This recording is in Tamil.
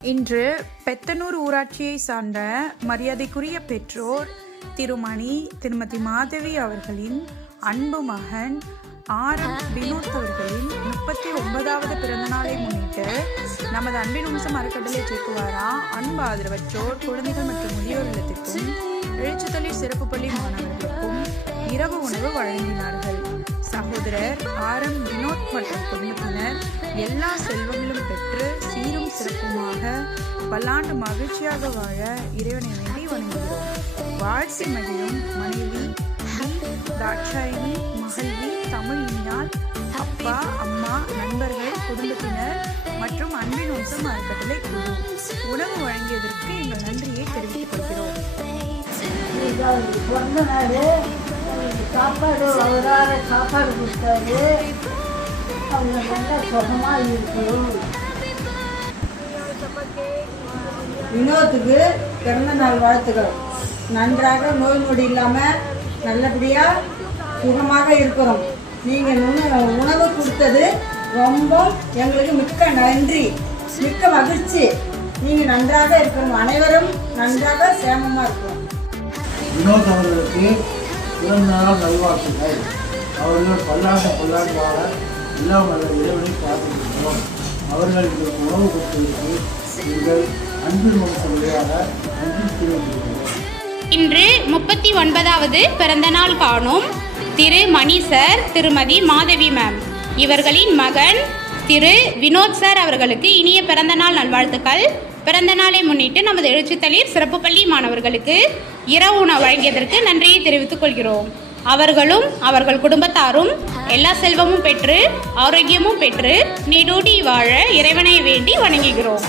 இன்று பெத்தனூர் ஊராட்சியை சார்ந்த மரியாதைக்குரிய பெற்றோர் திருமணி திருமதி மாதவி அவர்களின் அன்பு மகன் ஆர் வினோத் அவர்களின் முப்பத்தி ஒன்பதாவது பிறந்தநாளை முன்னிட்டு நமது அன்பின் வம்சம் அறக்கட்டளை சேக்குவாரா அன்பு ஆதரவற்றோர் குழந்தைகள் மற்றும் முதியோர் இல்லத்திற்கும் எழுச்சுத்தொழில் சிறப்பு பள்ளி மாணவர்களுக்கும் இரவு உணவு வழங்கினார்கள் சகோதரர் ஆர் எம் வினோத் மற்றும் குடும்பத்தினர் எல்லா செல்வங்களும் பெற்று சீரும் சிறப்புமாக பல்லாண்டு மகிழ்ச்சியாக வாழ இறைவனை வேண்டி வணங்குகிறோம். வாழ்த்தி மகிழும் மனைவி தாட்சாயணி தாட்சாயினி மகள்வி தமிழ் அப்பா அம்மா நண்பர்கள் குடும்பத்தினர் மற்றும் அன்பின் வம்சம் அறக்கட்டளை குழு. உணவு வழங்கியதற்கு எங்கள் நன்றியை தெரிவித்துக் கொள்கிறோம். சாப்பாடு அவராக சாப்பாடு கொடுத்தாரு. அவங்க நல்லா சுகமாக இருக்கணும் வினோத்துக்கு பிறந்த நாள் வாழ்த்துக்கள். நன்றாக நோய் நொடி இல்லாமல் நல்லபடியாக சுகமாக இருக்கிறோம். நீங்கள் உணவு கொடுத்தது ரொம்ப எங்களுக்கு மிக்க நன்றி மிக்க மகிழ்ச்சி. நீங்கள் நன்றாக இருக்கணும் அனைவரும் நன்றாக சேமமாக இருக்கணும் வினோத் அவர்களுக்கு பிறந்த நாள் நல்வாழ்த்துக்கள். அவர்கள் பல்லாண்டு பல்லாண்டு வாழ எல்லாம் நல்ல இறைவனை பார்த்துக்கிறோம் அவர்கள் இந்த உணவு கொடுத்ததற்கு எங்கள் அன்பின் வம்சம் வழியாக நன்றி தெரிவித்துள்ளோம் இன்று முப்பத்தி ஒன்பதாவது பிறந்தநாள் காணும் திரு மணி சார் திருமதி மாதவி மேம் இவர்களின் மகன் திரு வினோத் சார் அவர்களுக்கு இனிய பிறந்தநாள் நல்வாழ்த்துக்கள். பிறந்த நாளை முன்னிட்டு நமது எழுச்சித்தளிர் சிறப்பு பள்ளி மாணவர்களுக்கு இரவு உணவு வழங்கியதற்கு நன்றியை தெரிவித்துக் கொள்கிறோம். அவர்களும் அவர்கள் குடும்பத்தாரும் எல்லா செல்வமும் பெற்று ஆரோக்கியமும் பெற்று நீடூடி வாழ இறைவனை வேண்டி வணங்குகிறோம்.